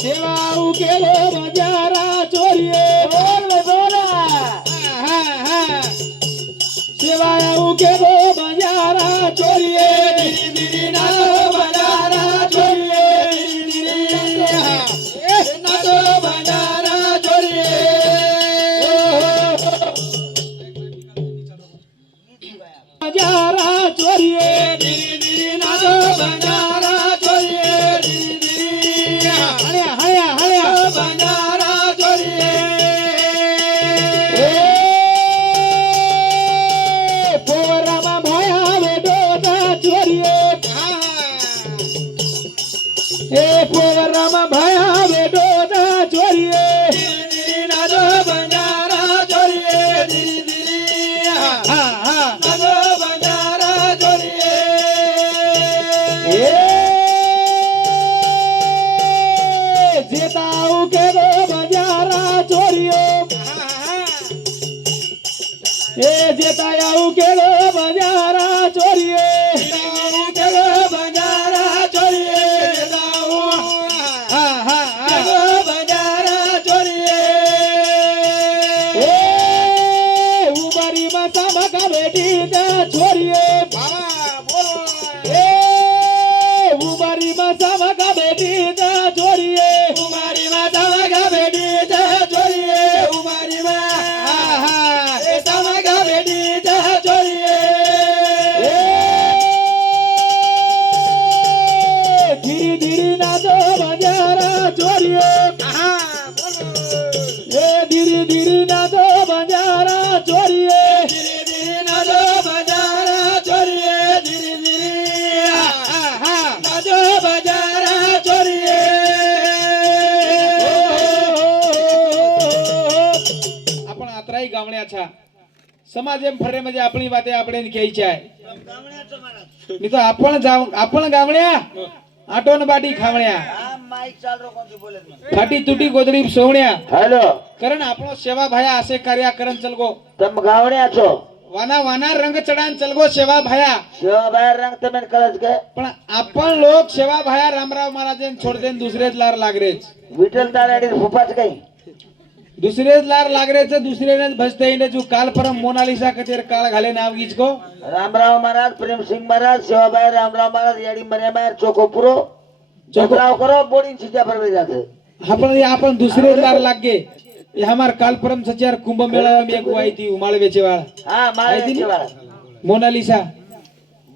સેવા ઉકેલો બજારા ચોરીએ બોલ બોલા સેવા ઉકેલો બજારા ચોરીએ ધીરે ધીરે નાચો બજારા ચોરીએ ધીરે ધીરે નાચો બજારા ચોરીએ બજારા ચોરીએ ધીરે ધીરે નાચો બજારા ચોરીએ પોવરામાં ભયા બેટો ના ચોરીએ નાજો બંજારા ચોરીએ ધીરે ધીરે નાજો બંજારા ચોરીએ જેતા ઉકેલો બંજારા ચોરીએ જેતા ઉકેલો બંજારા ચોરીએ ઉકેલો બંજારા ચોરીએ छोड़िए उमारी माता मगा बेटी छोड़िए उमारी माता मगा बेटी छोड़िए उमारी माता मगा बेटी छोड़िए धीरे धीरे नाचो बजारा छोड़िए धीरे धीरे नाचो बजारा छोड़िए समाज एम फरे म्हणजे आपली बाते आपले घ्यायची आहे मी तो आपण गावण्या आटोन बाटी खावण्या फाटी तुटी गोदरी सोवण्या हॅलो कारण आपण सेवा भाया असे कार्य करण चलगो तम गावण्याचो वाना वाना रंग चढान चलगो सेवा भाया रंग तमेन कळत के पण आपण लोक सेवा भाया रामराव महाराजन छोड देन दुसरेच लार लागरेच विठ्ठल ताराडी फुपाच काही दुसरेच लार लागरेच दुसरेनेच भजता येणे जो काल परम मोनालिसा कतेर काळ घाले नाव गीच को रामराव महाराज प्रेम सिंह महाराज सेवाबाई रामराव महाराज याडी मर्या मार चोकोपुरो चोकराव करो बोडिंग चिजा पर जाते आपण दुसरेच लार लागे ये हमार काल परम सचार कुंभ मेळा में एक वाई थी माळवेचे वाळ हां माळवेचे वाळ मोनालिसा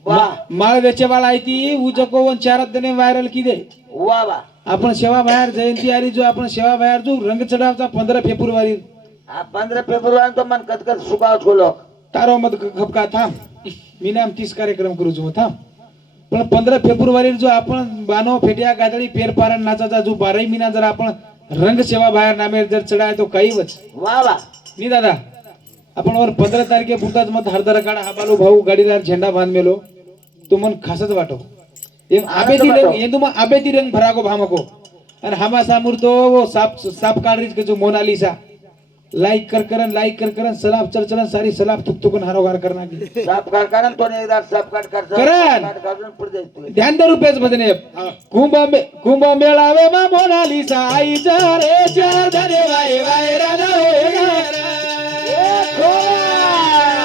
वाह माळवेचे वाळ आई थी उजको वन चार दिन वायरल की दे वाह वाह आपण सेवा बाहेर जयंती आली जो आपण सेवा बाहेर जो रंग चढावचा 15 फेब्रुवारी हा 15 फेब्रुवारी तो मन कतकत सुकाव छोलो तारो मत खपका थांब मी नाम 30 कार्यक्रम करू जो थांब पण 15 फेब्रुवारी जो आपण बानो फेट्या गादळी फेरफारण नाचाचा जो 12 महिना जर आपण रंग सेवा बाहेर नामे जर चढाय तो काहीच वाह वाह नी दादा आपण वर 15 तारखे पुरताच मत हरदर काढा हा बालू भाऊ गाडीदार झेंडा बांध मेलो तो मन खासच वाटो आबेती रंग ये तुम आबेती रंग भरागो भामको और हमा सामुर तो वो साप साप काढरीच के जो मोनालिसा लाइक कर करन सलाब चरचरन सारी सलाब तुकतुकन हारोगार करना की साप काट करन तो ने एकदा साप काट कर करन काढून पुढे जायचं ध्यान दे रुपयाच बदने कुंभ मेळावे मा मोनालिसा आई रे चार धने वाय वाय राधा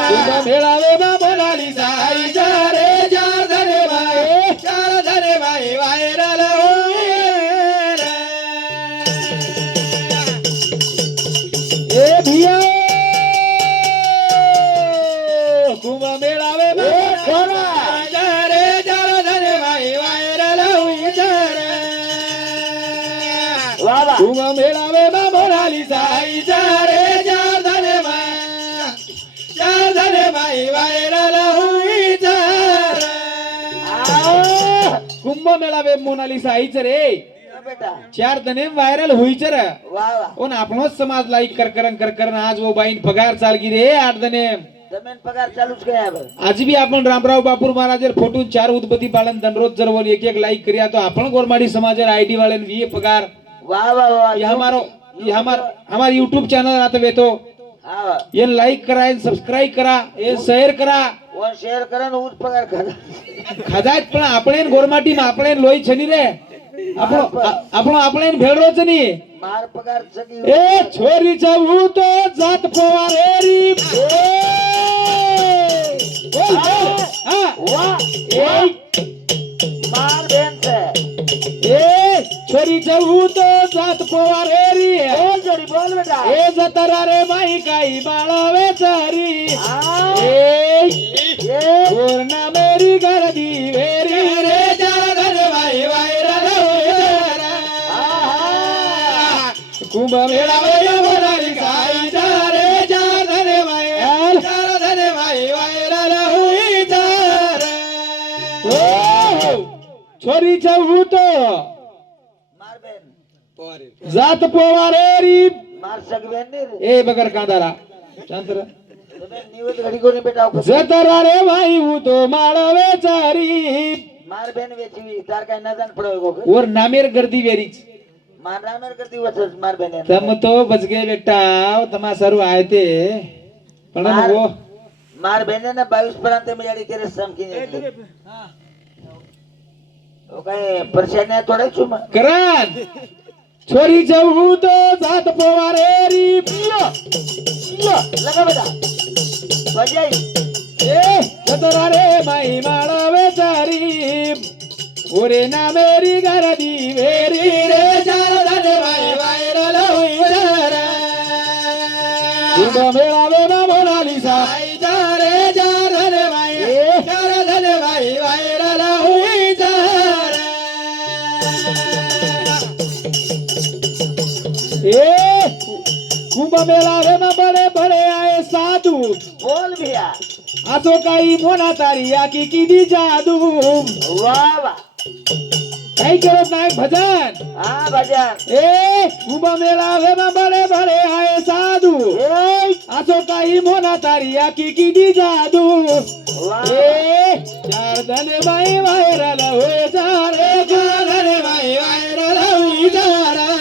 कुंभ मेळावे मा मोनालिसा आई रे चार धने वाय चार धने वाय वाय राधा ए भिया कुंभ मेळावे मा रे चार धने वाय वाय राधा कुंभ मेळावे मा मोनालिसा आई रे चार धने वाय वाय राधा कुंभ मेळावे मोनालिसा आईच रे बेटा 4 दने वायरल होईच रे वाह वाह पण आपणच समाज लाईक कर आज वो बाईन पगार चाल की रे 8 दने जमीन पगार चालूच काय आहे आज भी आपण रामराव बापूर महाराजर फोटो 4 उदबत्ती पालन दनरोज जर वन एक लाईक करिया तो आपण गोरमाडी समाजर आईडी वाले वी पगार वाह वाह वाह ये हमारा YouTube चैनल आता वेतो हां ये लाईक करा ये सब्सक्राइब करा ये शेअर करा वन शेअर करा उच पगार खा खजात पण आपण गोरमाटी मा आपण लोई छनी रे આપણો આપણે એને ભેળવો છે ની માર પગાર સગી એ છોરી જવું તો જાત પોવારેરી બોલ બોલ હા વાહ એ માર બેન છે એ છોરી જવું તો જાત પોવારેરી બોલ જોડી બોલ બેટા એ જતરા રે માઈ કાઈ બાળવે ચારી હા એ એ ઓરના મેરી ગરદી વેરી રે જાર ધન વાઈ વાઈ કુંભ મેળા વે મોરારી ગાઈ જારે જાર ધન વાઈ જાર ધન વાઈ વાઈ હુઈ જાર ઓ છોરી જવું તો માર બેન જાત પોવારેરી માર સગી બેન ને રે એ બગર કાંદારા ચાંતર તમે નિવેદ ઘડી કોની બેટા ઉપર જતરા રે ભાઈ હું તો માળવે ચારી માર બેન વેચવી તાર કઈ નજન પડો કો ઓર નામેર ગરદી વેરી માર નામેર કરતી વચ્ચે માર બેન તમ તો બચ ગए બેટા તમા સરું આए थे પણ वो માર બેન ને 22 પરાંતે મેડી કરે સમકીને તો કઈ પરસેને તોડે છું માં કરાન છોરી જવું તો જાત પોવારેરી યો લગા બેટા બજાઈ એ જતરા રે માઈ માળવે ચારી ઓરે ના મેરી ગરદી વેરી રે જાર ધન વાઈ વાયરલ હોઈ જારા કુંભ મેળાવે માં મોનાલિસા આઈ જારે જાર ધન વાઈ જાર ધન વાઈ વાયરલ હોઈ જારા એ કુંભ મેળાવે માં બડે બડે આए સાધુ બોલ ભैया આસો કાઈ મોના તારી આકી કીધી જાદુ વાહ વાહ કઈ કરો નાયક ભજન હા ભજન એ કુંભ મેળાવે માં બડે બડે આए સાધુ એ આસો કાઈ મોના તારી આકી કીધી જાદુ વાહ એ ચાર ધન ભાઈ વાયરલ હોય ચારે ચાર ધન ભાઈ વાયરલ હોય ચારા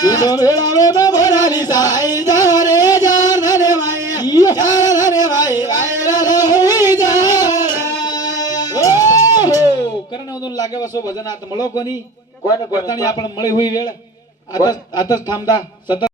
કુંભ મેળાવે માં ભરાલી સાઈ જારે ચાર ધન ભાઈ ચાર ધન ભાઈ વાયરલ હોય ચારા ઓહો કરને ઉદુન લાગે વસો ભજન આત મળો કોની કોને કોને પોતાની આપણે મળી હુઈ વેળ આતસ થામદા સતત